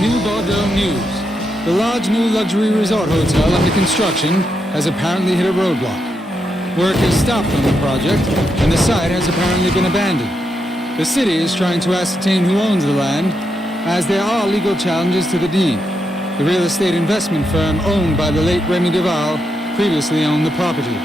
new Bordeaux news. The large new luxury resort hotel under construction has apparently hit a roadblock. Work has stopped on the project, and the site has apparently been abandoned. The city is trying to ascertain who owns the land, as there are legal challenges to the deed. The real estate investment firm owned by the late Remy Duval previously owned the property.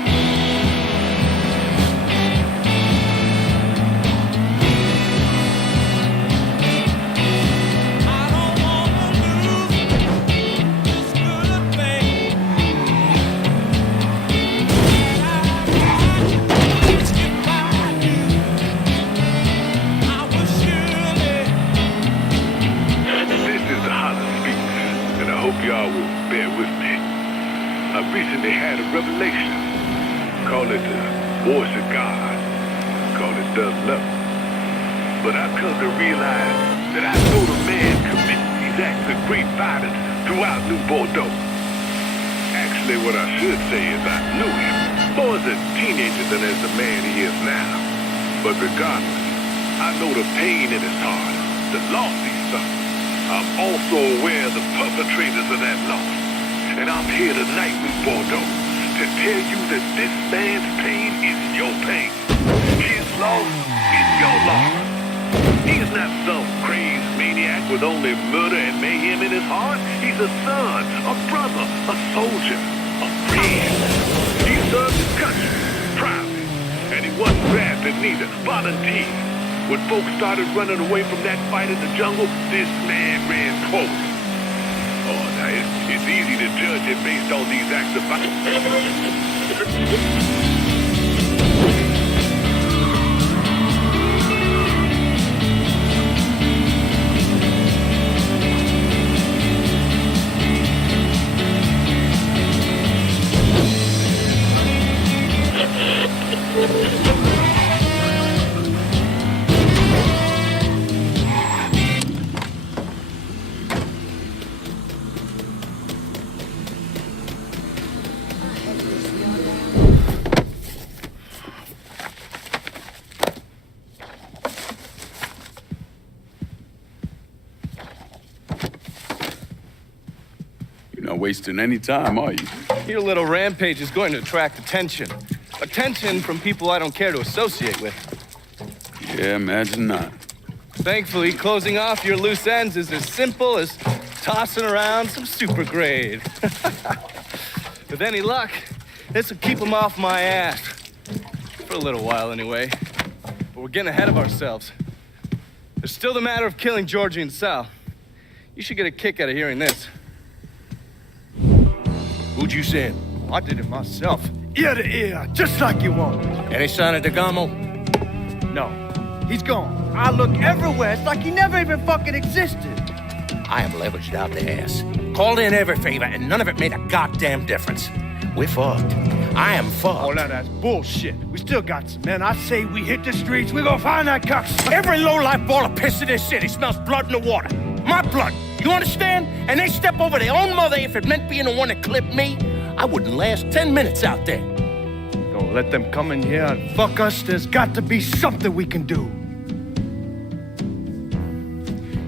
Y'all will bear with me. I recently had a revelation. Call it the voice of God. Call it does nothing. But I've come to realize that I know the man commits these acts of great violence throughout New Bordeaux. Actually, what I should say is I knew him more as a teenager than as the man he is now. But regardless, I know the pain in his heart, the loss he suffered. I'm also aware of the perpetrators of that loss. And I'm here tonight with Bordeaux to tell you that this man's pain is your pain. His loss is your loss. He is not some crazed maniac with only murder and mayhem in his heart. He's a son, a brother, a soldier, a friend. He served his country, proudly, and he wasn't drafted neither, volunteered. When folks started running away from that fight in the jungle, this man ran forward. Oh, now it's easy to judge it based on these acts of violence. Not wasting any time, are you? Your little rampage is going to attract attention. Attention from people I don't care to associate with. Yeah, imagine not. Thankfully, closing off your loose ends is as simple as tossing around some super grade. With any luck, this will keep them off my ass. For a little while, anyway. But we're getting ahead of ourselves. There's still the matter of killing Georgie and Sal. You should get a kick out of hearing this. Who'd you send? I did it myself. Ear to ear, just like you wanted. Any sign of DeGamo? No, he's gone. I look everywhere. It's like he never even fucking existed. I have leveraged out the ass. Called in every favor, and none of it made a goddamn difference. We're fucked. I am fucked. Oh, now that's bullshit. We still got some men. I say we hit the streets. We gonna find that cocksucker. Every low-life ball of piss in this city smells blood in the water. My blood. You understand? And they step over their own mother if it meant being the one that clipped me. I wouldn't last 10 minutes out there. Don't let them come in here and fuck us. There's got to be something we can do.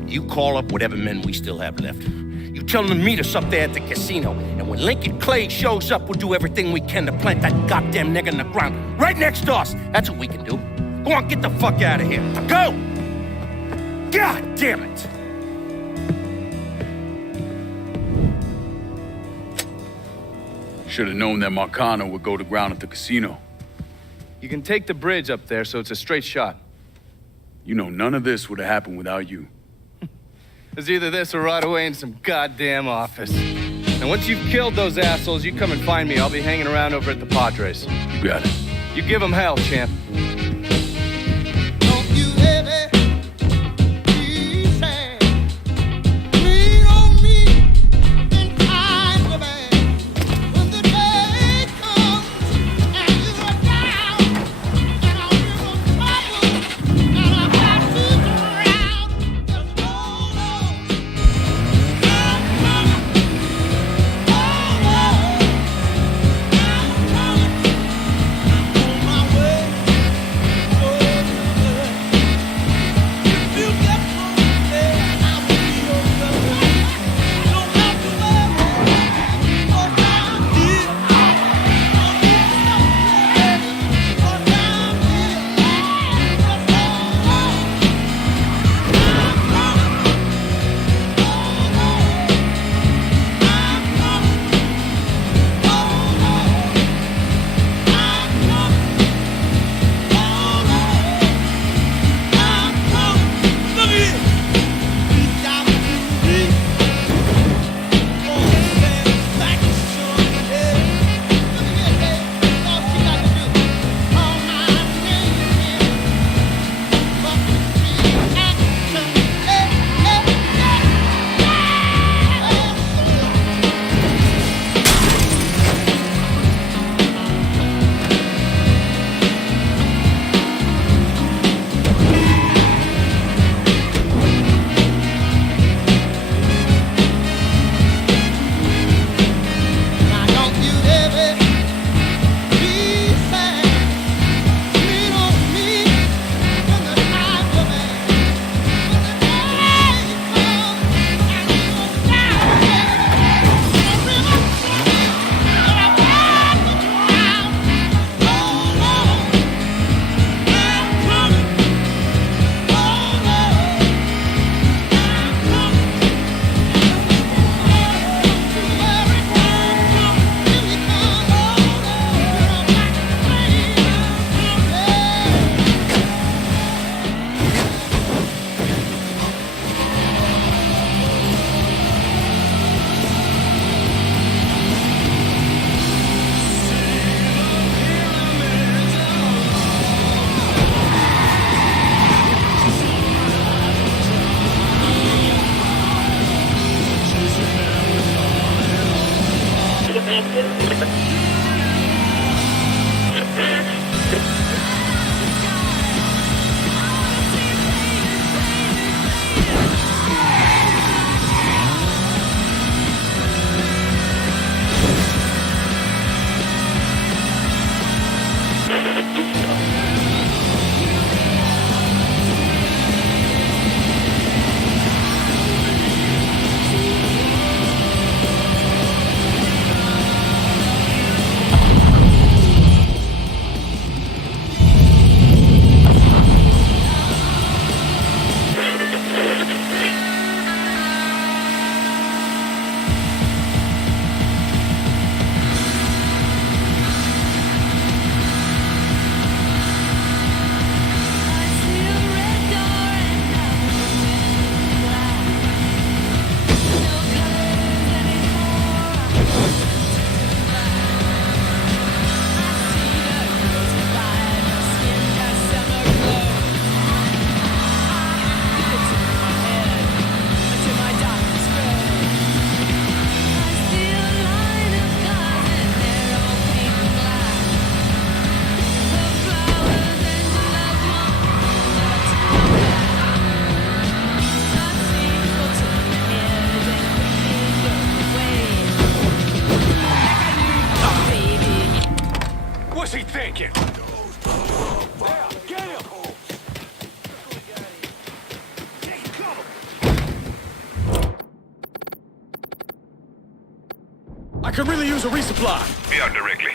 You call up whatever men we still have left. You tell them to meet us up there at the casino. And when Lincoln Clay shows up, we'll do everything we can to plant that goddamn nigger in the ground. Right next to us. That's what we can do. Go on, get the fuck out of here. Go! God damn it! Should have known that Marcano would go to ground at the casino. You can take the bridge up there, so it's a straight shot. You know, none of this would have happened without you. It's either this or right away in some goddamn office. And once you've killed those assholes, you come and find me. I'll be hanging around over at the Padres. You got it. You give them hell, champ. could really use a resupply. Be out directly.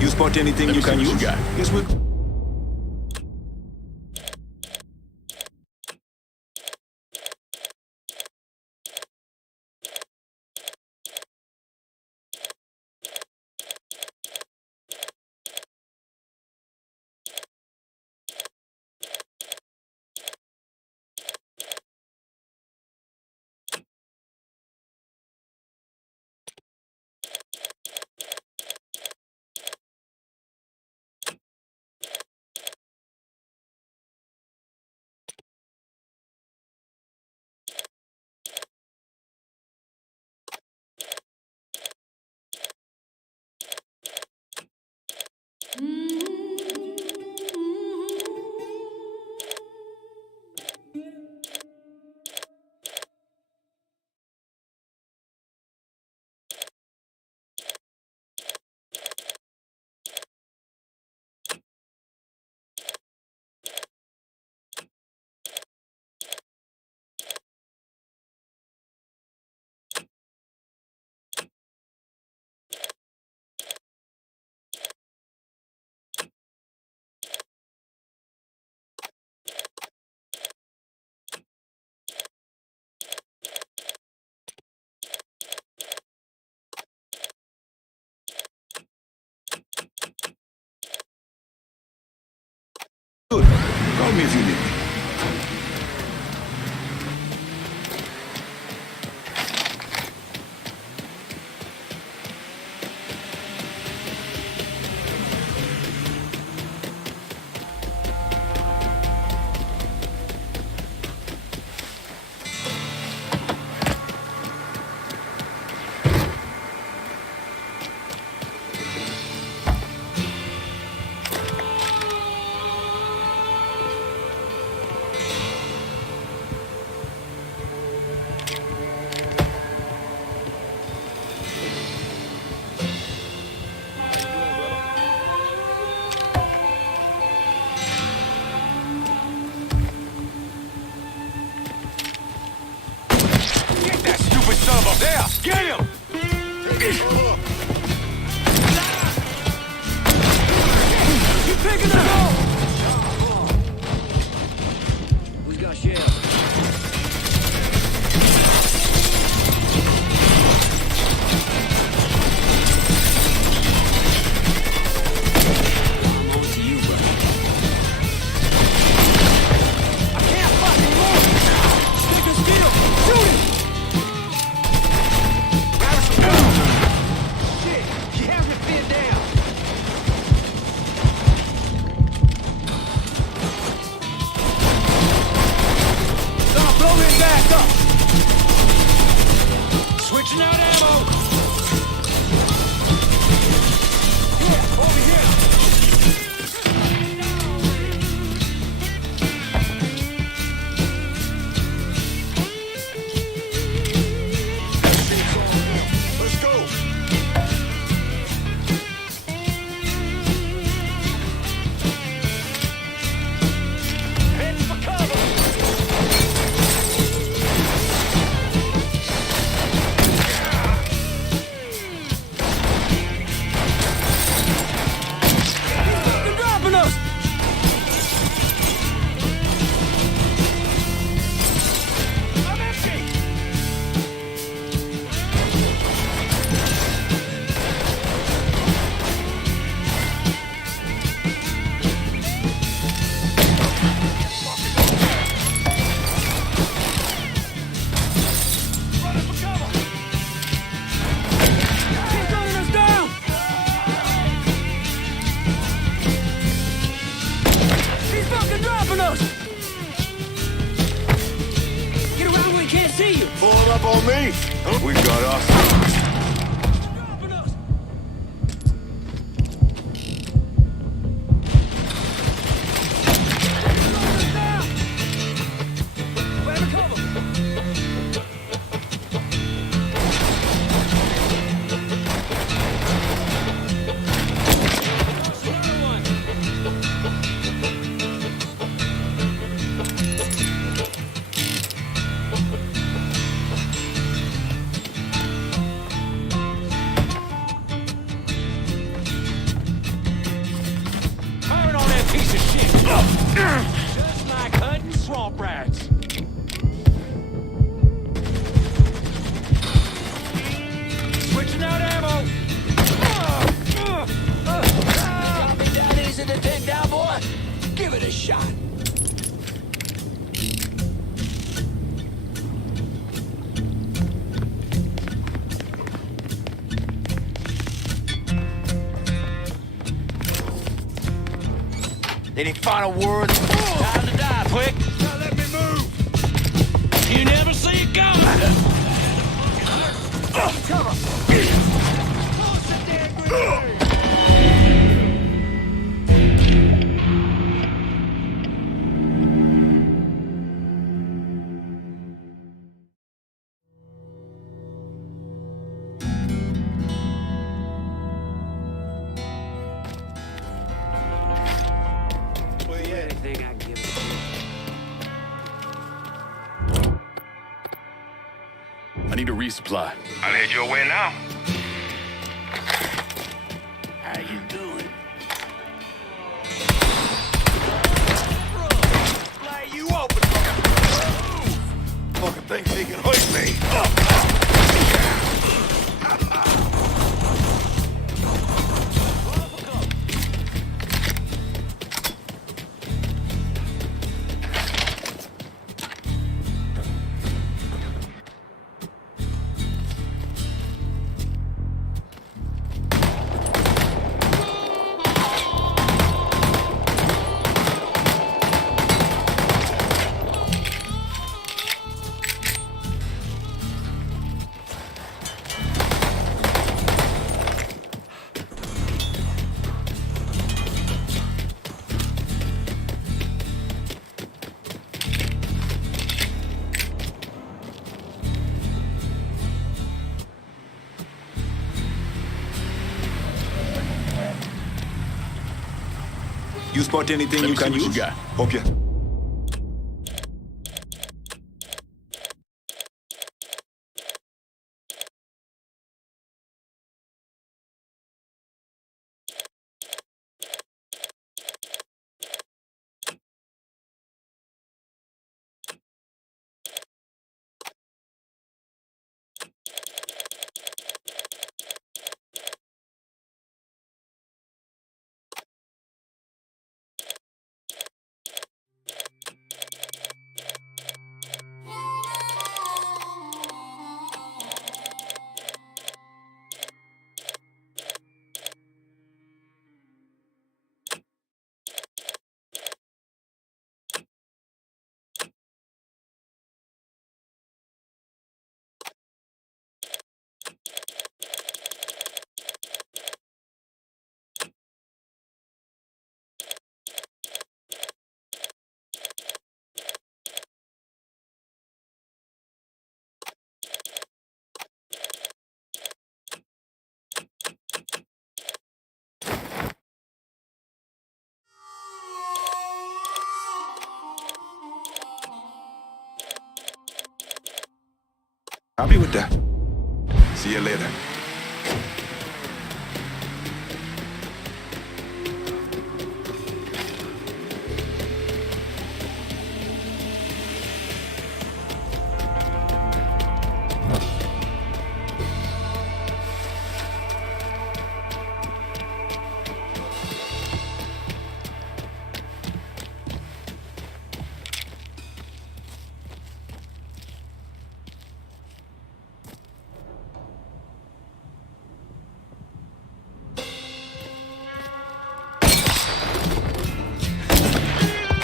You spot anything you can use? Yes, we. Good. Call me if you need me. Pulling up on me? We got us. Firing on that piece of shit. Just like hunting swamp rats. Switching out ammo. Drop me down easy to take down, boy. Give it a shot. Any final words? Time to die, quick. Now let me move. You never see it coming. Anything I can give it I need a resupply. I'll head your way now. How you doing? Lay you open. Fucking thinks he can hoist me. You spot anything Let you me see can what use? you got. Hope you. Happy with that. See you later.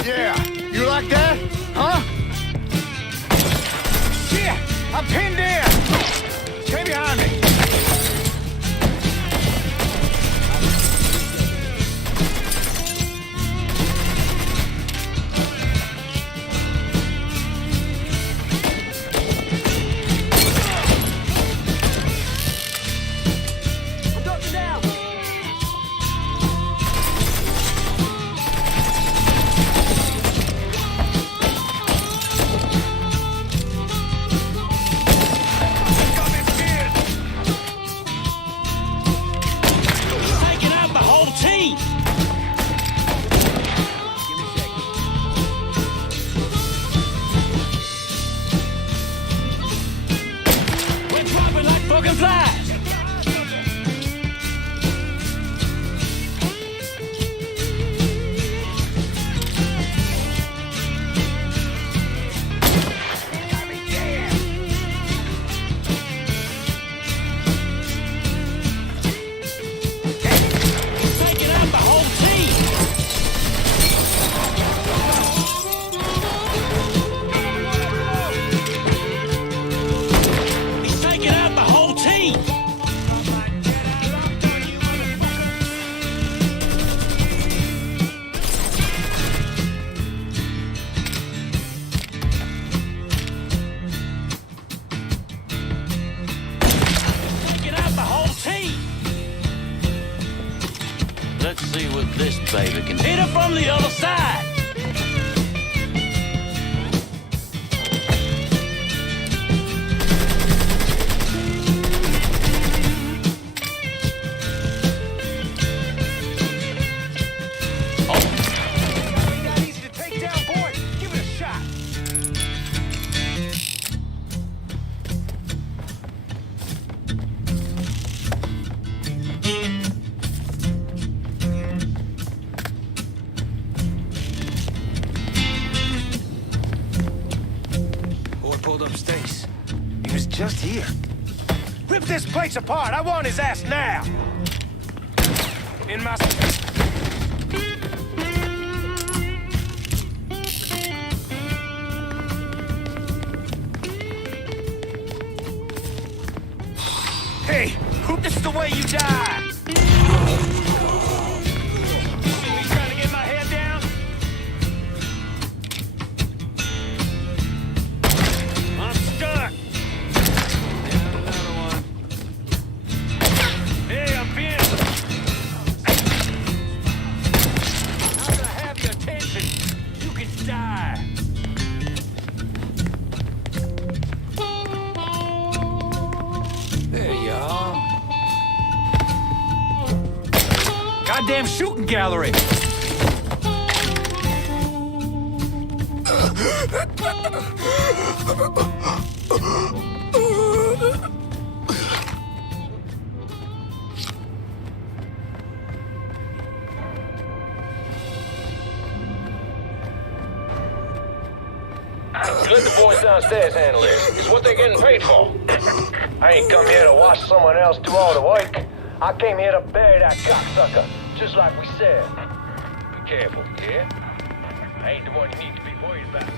Yeah, you like that? Huh? Yeah, I'm pinned in! Stay behind me! Taking out my whole team! We're dropping like fucking flies! Taking out my whole team! He's taking out my whole team! Taking out my whole team! Let's see what this baby can hit her from the other side! That easy to take down, boy! Give it a shot! Boy pulled up stakes. He was just here. Rip this place apart! I want his ass now! In my... Hey, who this is the way you die? You trying to get my head down? I'm stuck. Another one. Hey, I'm pinned. Now that I have your attention, you can die. There you are. Goddamn shooting gallery. Let the boys downstairs handle it. It's what they're getting paid for. I ain't come here to watch someone else do all the work. I came here to bury that cocksucker, just like we said. Be careful, yeah? I ain't the one you need to be worried about.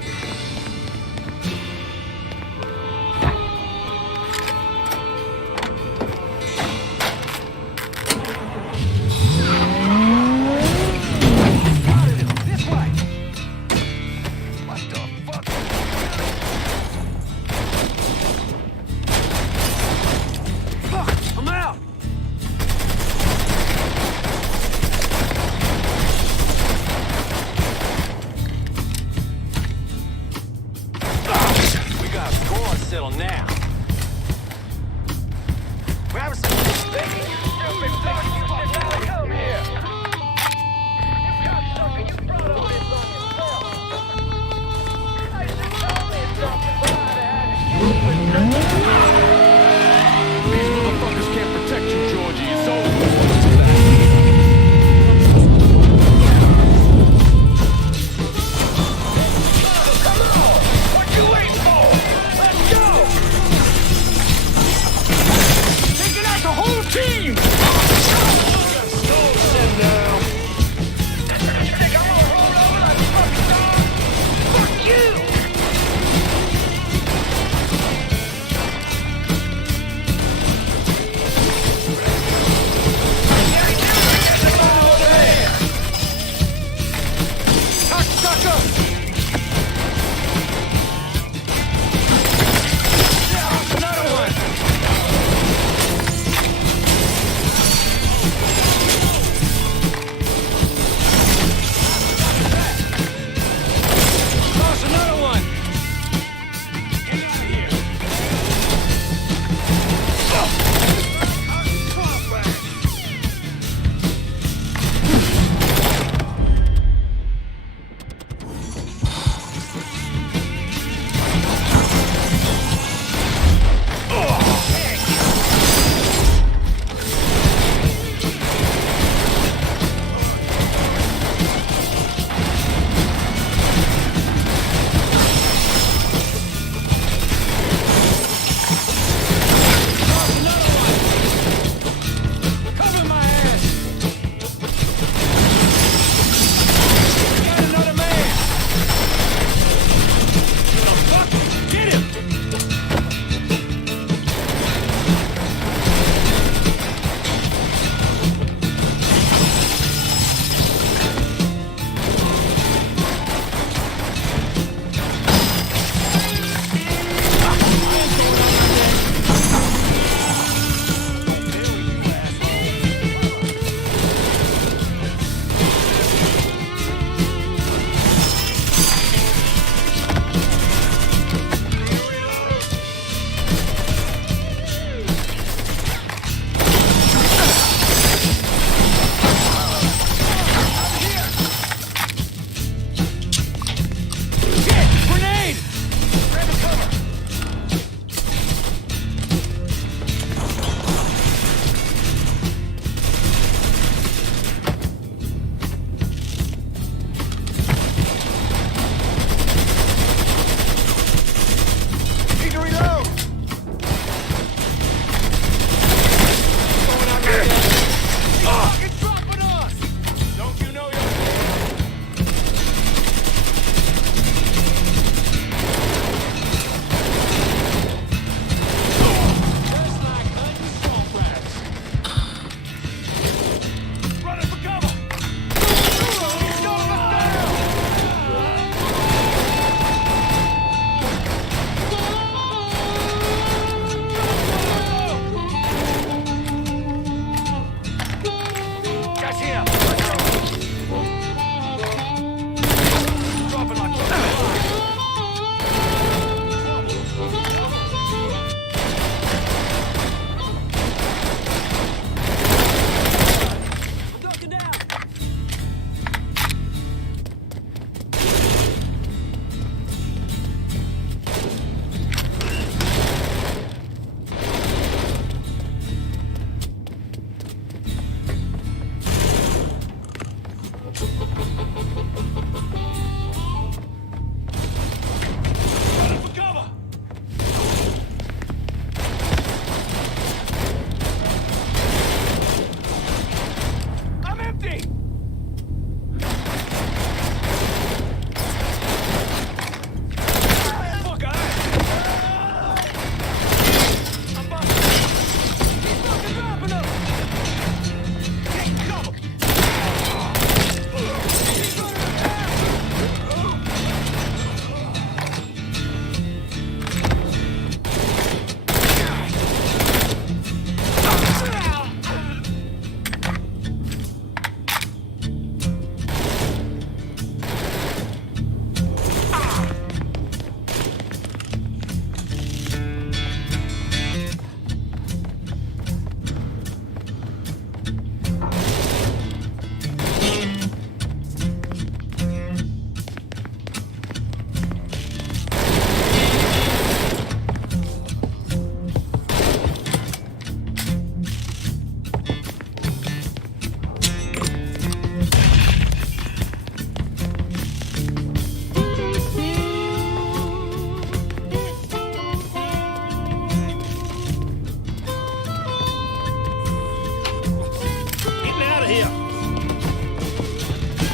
This way. What the fuck? Fuck, I'm out.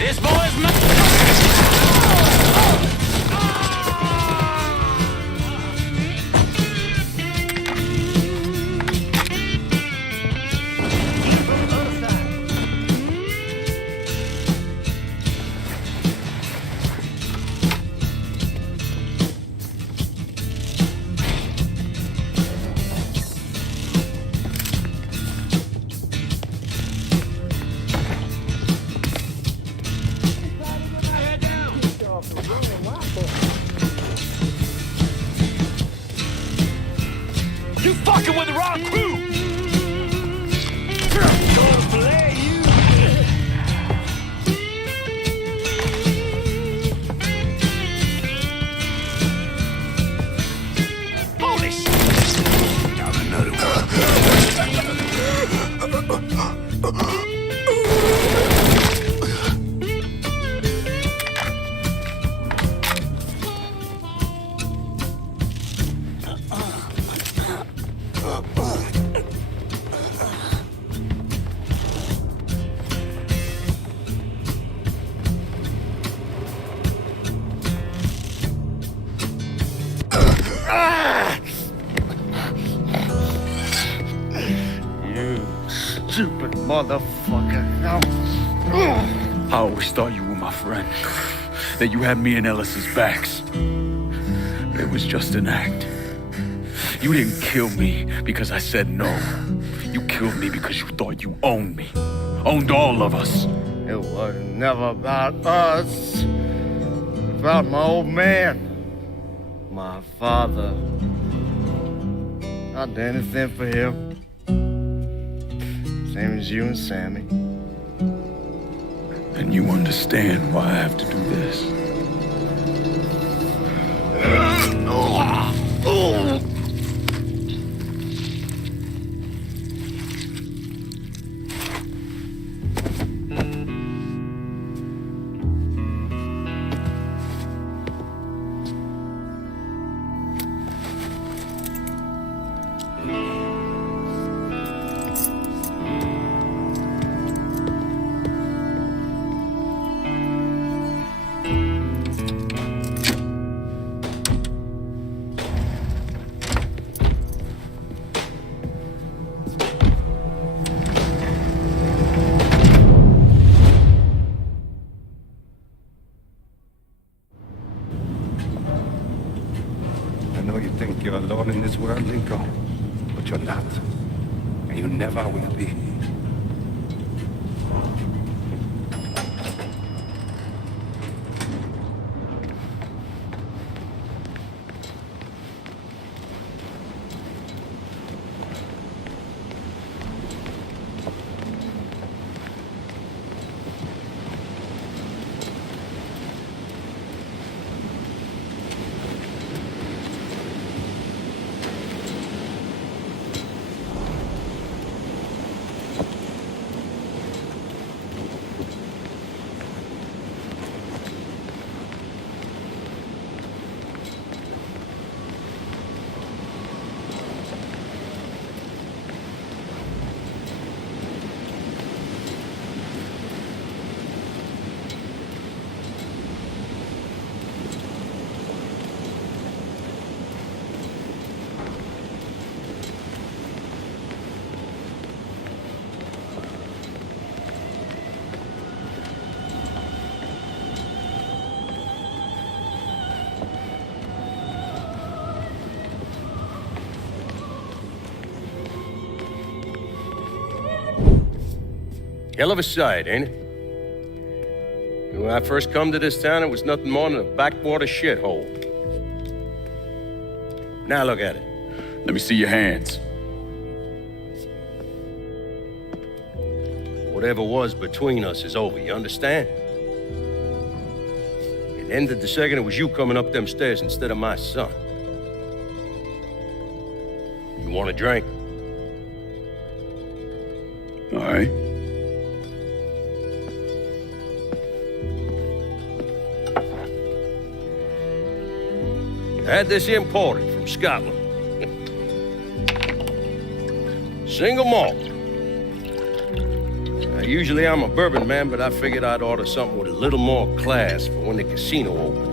This boy's mine. You fucking with the wrong crew! Gonna play you! Holy shit! Got another Stupid motherfucker. I always thought you were my friend. That you had me and Ellis's backs. It was just an act. You didn't kill me because I said no. You killed me because you thought you owned me. Owned all of us. It was never about us. About my old man. My father. I'd do anything for him. Same as you and Sammy. And you understand why I have to do this. I know you think you're alone in this world, Lincoln, but you're not. And you never will be. Hell of a sight, ain't it? When I first come to this town, it was nothing more than a backwater shithole. Now look at it. Let me see your hands. Whatever was between us is over, you understand? It ended the second it was you coming up them stairs instead of my son. You want a drink? All right. I had this imported from Scotland. Single malt. Usually I'm a bourbon man, but I figured I'd order something with a little more class for when the casino opened.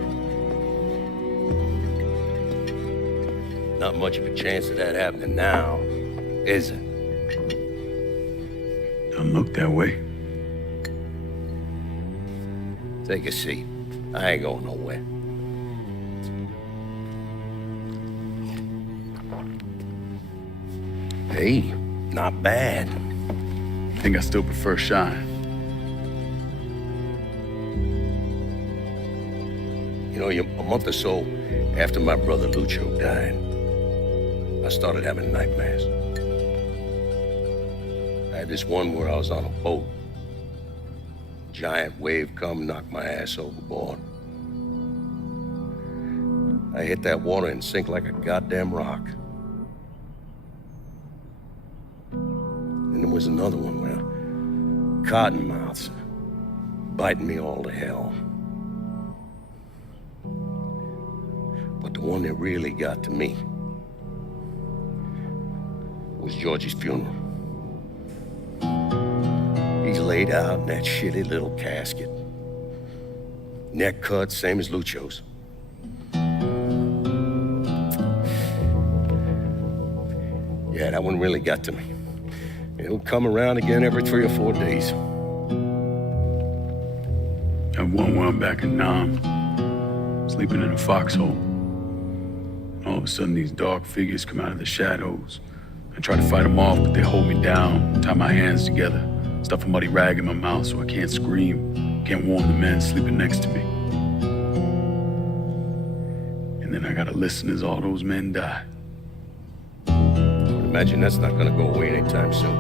Not much of a chance of that happening now, is it? Don't look that way. Take a seat. I ain't going nowhere. Hey, not bad. I think I still prefer Shine. You know, a month or so after my brother Lucho died, I started having nightmares. I had this one where I was on a boat. Giant wave come, knocked my ass overboard. I hit that water and sink like a goddamn rock. And there was another one where cottonmouths biting me all to hell. But the one that really got to me was Georgie's funeral. He's laid out in that shitty little casket. Neck cut, same as Lucho's. Yeah, that one really got to me. It'll come around again every 3 or 4 days. That one where I'm back in Nam, sleeping in a foxhole. All of a sudden, these dark figures come out of the shadows. I try to fight them off, but they hold me down, tie my hands together, stuff a muddy rag in my mouth so I can't scream, can't warn the men sleeping next to me. And then I gotta listen as all those men die. I imagine that's not gonna go away anytime soon.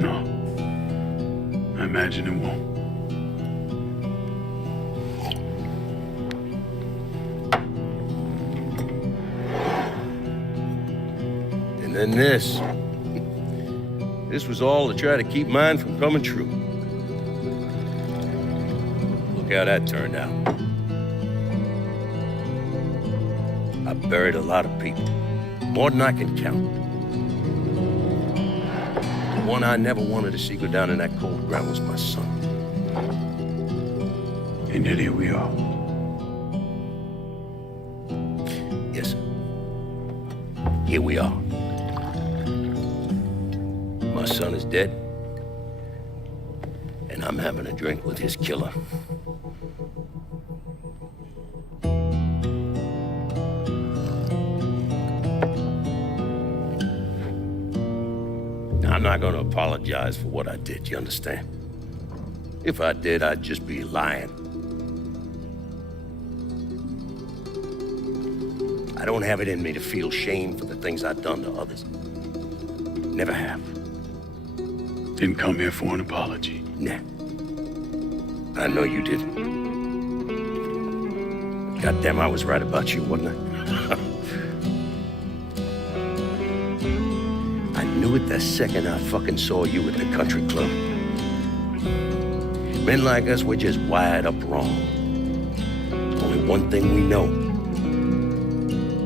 No. I imagine it won't. And then this. This was all to try to keep mine from coming true. Look how that turned out. I buried a lot of people. More than I can count. The one I never wanted to see go down in that cold ground was my son. And yet here we are. Yes, sir. Here we are. My son is dead, and I'm having a drink with his killer. I'm not gonna apologize for what I did, you understand? If I did, I'd just be lying. I don't have it in me to feel shame for the things I've done to others. Never have. Didn't come here for an apology. Nah. I know you didn't. Goddamn, I was right about you, wasn't I? I knew it the second I fucking saw you at the country club. Men like us, we're just wired up wrong. There's only one thing we know.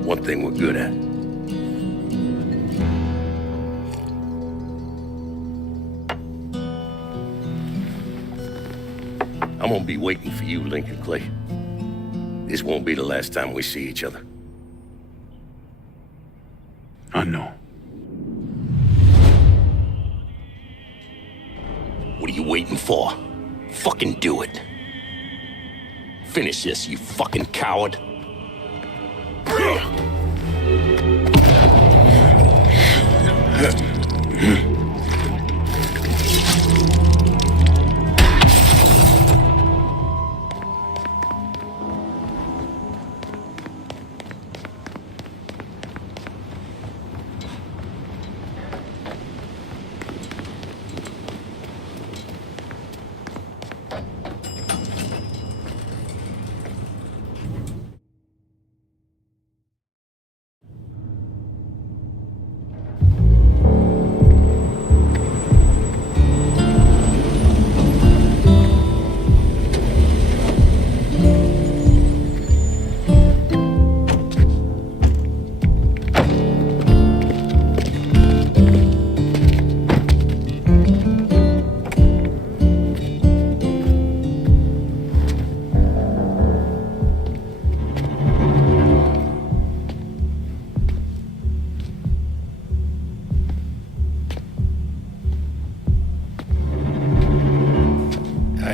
One thing we're good at. I'm gonna be waiting for you, Lincoln Clay. This won't be the last time we see each other. I know. What are you waiting for? Fucking do it. Finish this, you fucking coward.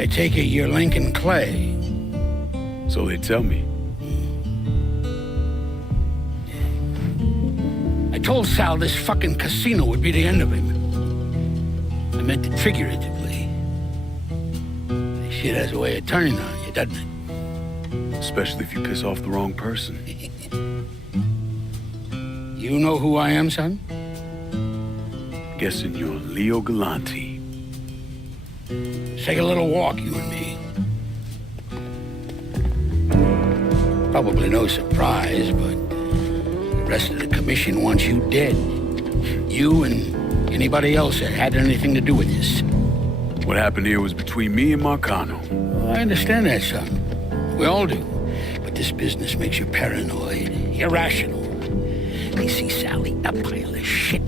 I take it you're Lincoln Clay. So they tell me. I told Sal this fucking casino would be the end of him. I meant it figuratively. This shit has a way of turning on you, doesn't it? Especially if you piss off the wrong person. You know who I am, son? Guessing you're Leo Galante. Let's take a little walk, you and me. Probably no surprise, but the rest of the commission wants you dead. You and anybody else that had anything to do with this. What happened here was between me and Marcano. Well, I understand that, son. We all do. But this business makes you paranoid, irrational. They see Sally, a pile of shit.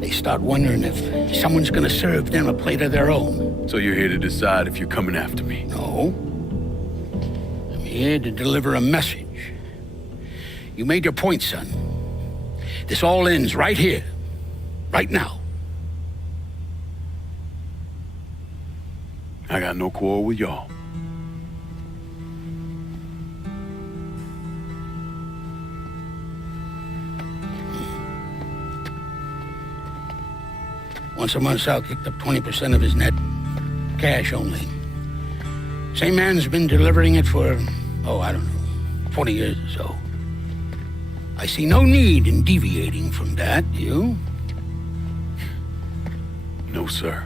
They start wondering if someone's gonna serve them a plate of their own. So you're here to decide if you're coming after me? No. I'm here to deliver a message. You made your point, son. This all ends right here. Right now. I got no quarrel with y'all. Once a month, Sal kicked up 20% of his net. Cash only. Same man's been delivering it for, I don't know, 40 years or so. I see no need in deviating from that, you? No, sir.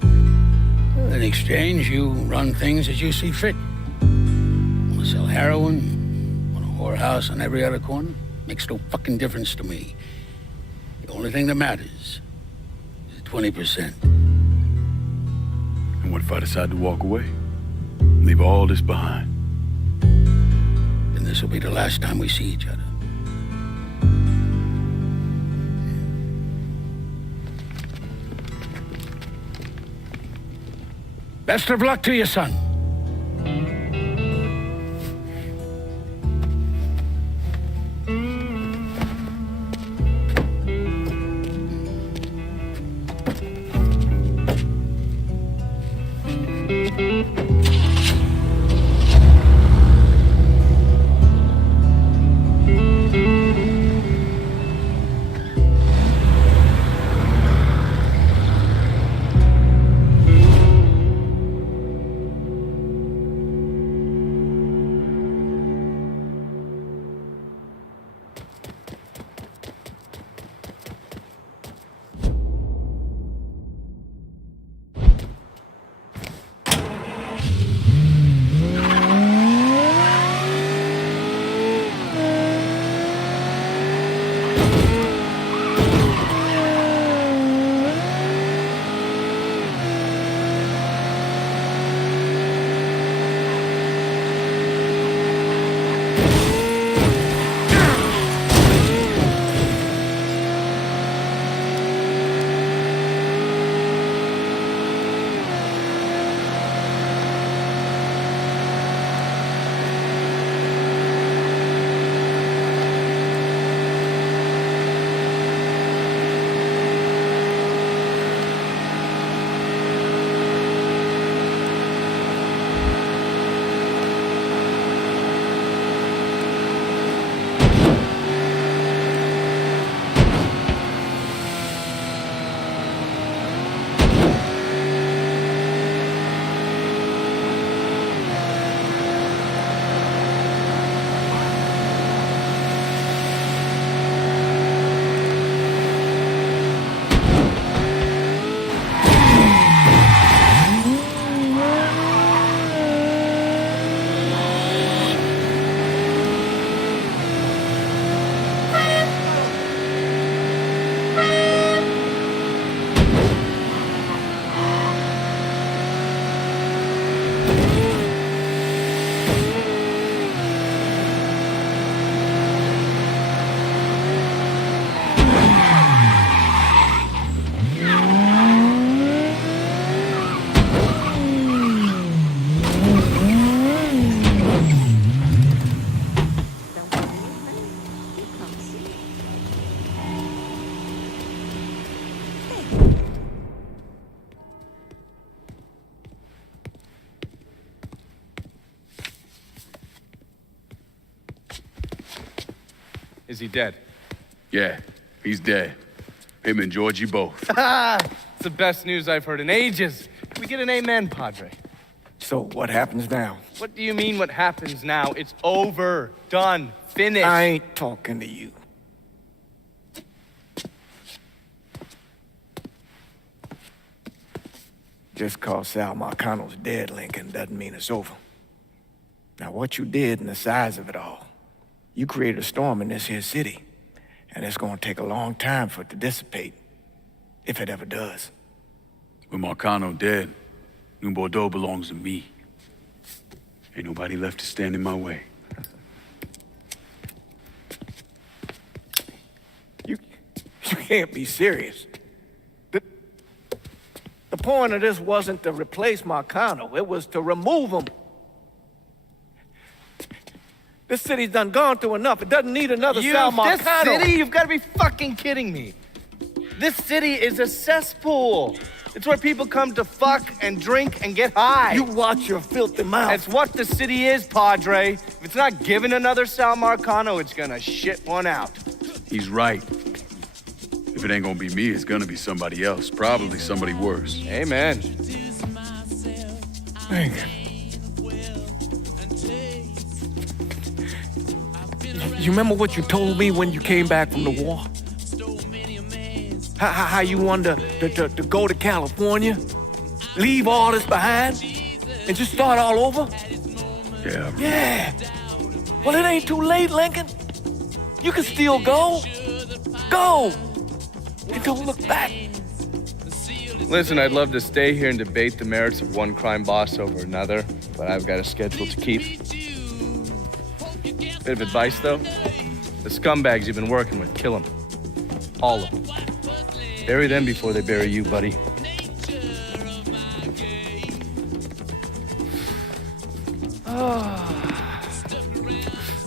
In exchange, you run things as you see fit. Want to sell heroin? Want a whorehouse on every other corner? Makes no fucking difference to me. The only thing that matters is 20%. And what if I decide to walk away? Leave all this behind? Then this will be the last time we see each other. Best of luck to you, son. Is he dead? Yeah, he's dead. Him and Georgie both. It's the best news I've heard in ages. Can we get an amen, Padre? So what happens now? What do you mean what happens now? It's over. Done. Finished. I ain't talking to you. Just cause Sal Marcano's dead, Lincoln, doesn't mean it's over. Now, what you did and the size of it all, you created a storm in this here city, and it's gonna take a long time for it to dissipate, if it ever does. With Marcano dead, New Bordeaux belongs to me. Ain't nobody left to stand in my way. You can't be serious. The point of this wasn't to replace Marcano, it was to remove him. This city's done gone through enough. It doesn't need another Sal Marcano. This city? You've got to be fucking kidding me. This city is a cesspool. It's where people come to fuck and drink and get high. You watch your filthy mouth. That's what the city is, Padre. If it's not giving another Sal Marcano, it's gonna shit one out. He's right. If it ain't gonna be me, it's gonna be somebody else. Probably somebody worse. Amen. Lincoln. You remember what you told me when you came back from the war? How you wanted to go to California, leave all this behind, and just start all over? Yeah. Yeah. Well, it ain't too late, Lincoln. You can still go. Go. And don't look back. Listen, I'd love to stay here and debate the merits of one crime boss over another, but I've got a schedule to keep. Bit of advice, though. The scumbags you've been working with, kill them. All of them. Bury them before they bury you, buddy.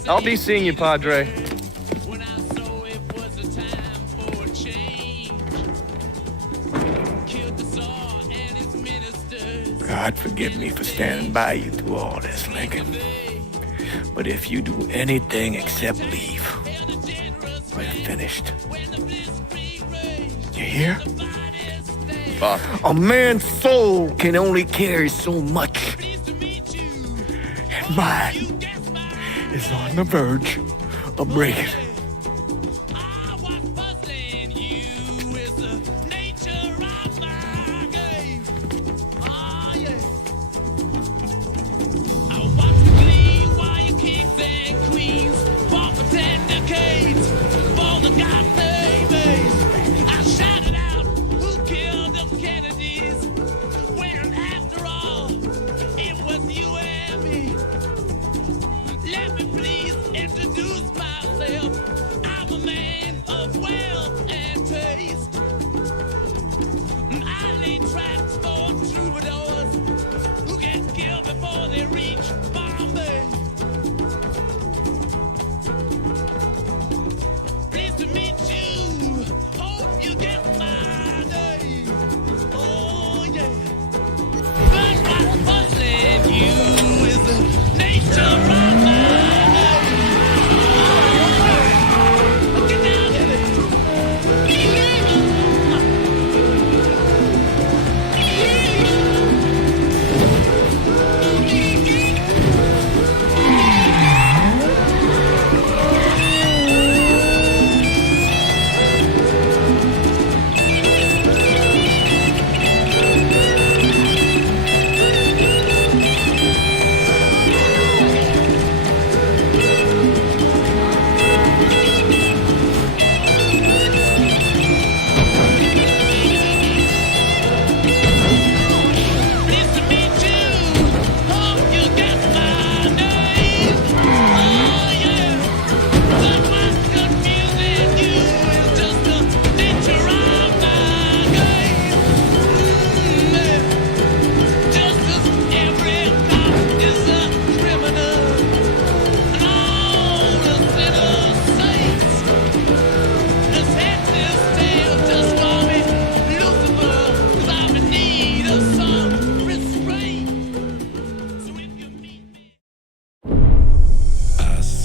I'll be seeing you, Padre. God forgive me for standing by you through all this, Lincoln. But if you do anything except leave, we're finished. You hear? Pop. A man's soul can only carry so much. And mine is on the verge of breaking.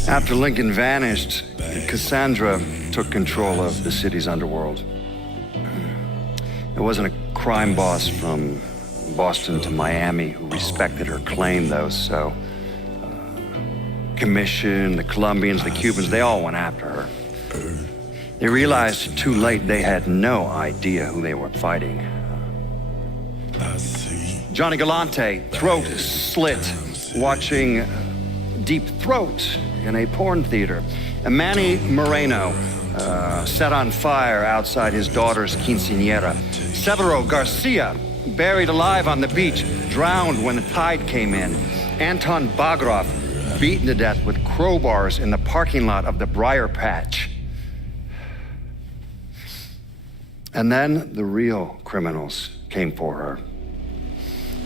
After Lincoln vanished, Cassandra took control of the city's underworld. It wasn't a crime boss from Boston to Miami who respected her claim, though, so... Commission, the Colombians, the Cubans, they all went after her. They realized too late they had no idea who they were fighting. Johnny Galante, throat slit, watching Deep Throat in a porn theater. And Manny Moreno, set on fire outside his daughter's quinceañera. Severo Garcia, buried alive on the beach, drowned when the tide came in. Anton Bagrov, beaten to death with crowbars in the parking lot of the Briar Patch. And then the real criminals came for her.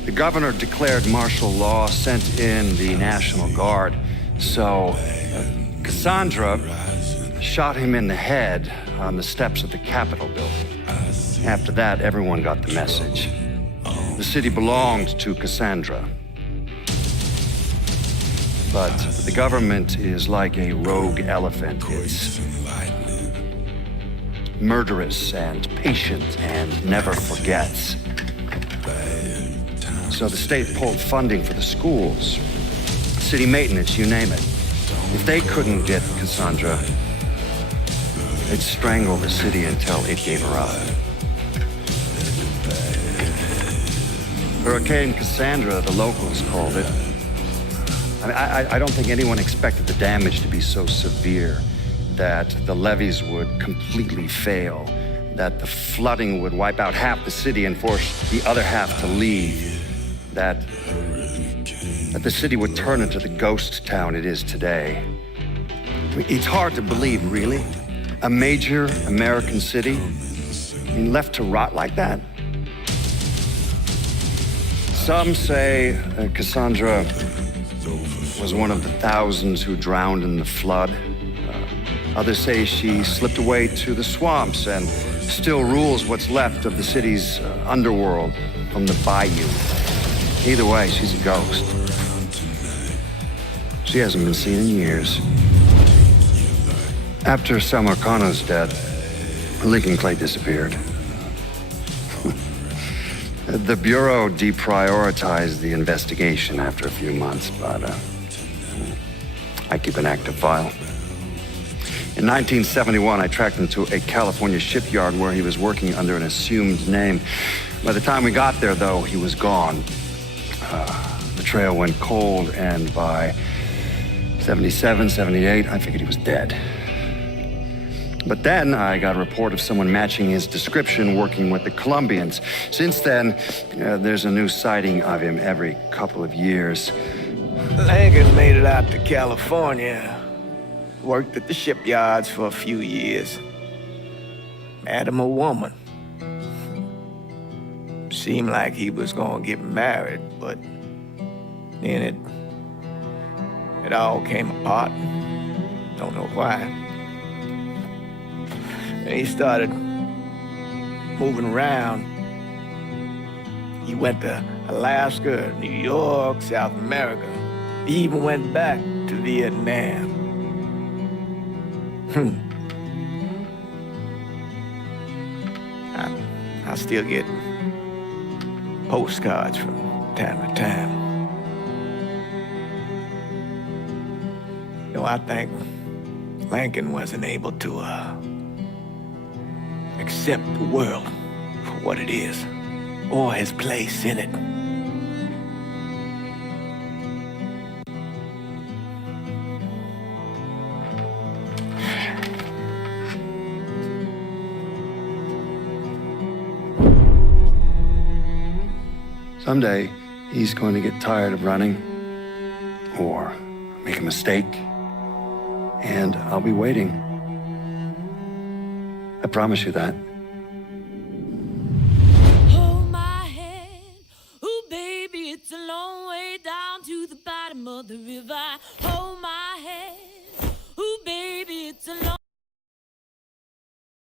The governor declared martial law, sent in the National Guard. So Cassandra shot him in the head on the steps of the Capitol building. After that, everyone got the message. The city belonged to Cassandra. But the government is like a rogue elephant. It's murderous and patient and never forgets. So the state pulled funding for the schools, city maintenance, you name it. If they couldn't get Cassandra, they'd strangle the city until it gave her up. Hurricane Cassandra, the locals called it. I don't think anyone expected the damage to be so severe that the levees would completely fail, that the flooding would wipe out half the city and force the other half to leave, that the city would turn into the ghost town it is today. I mean, it's hard to believe, really. A major American city, left to rot like that. Some say Cassandra was one of the thousands who drowned in the flood. Others say she slipped away to the swamps and still rules what's left of the city's underworld from the bayou. Either way, she's a ghost. She hasn't been seen in years. After Samarkand's death, Lincoln Clay disappeared. The Bureau deprioritized the investigation after a few months, but I keep an active file. In 1971, I tracked him to a California shipyard where he was working under an assumed name. By the time we got there, though, he was gone. The trail went cold, and by 77, 78, I figured he was dead. But then I got a report of someone matching his description working with the Colombians. Since then, there's a new sighting of him every couple of years. Lincoln made it out to California. Worked at the shipyards for a few years. Met him a woman. Seemed like he was gonna get married, but then it all came apart. Don't know why. And he started moving around. He went to Alaska, New York, South America. He even went back to Vietnam. I still get postcards from time to time. You know, I think Lincoln wasn't able to accept the world for what it is, or his place in it. Someday, he's going to get tired of running, or make a mistake, and I'll be waiting. I promise you that. Hold my hand, ooh baby, it's a long way down to the bottom of the river. Hold my hand.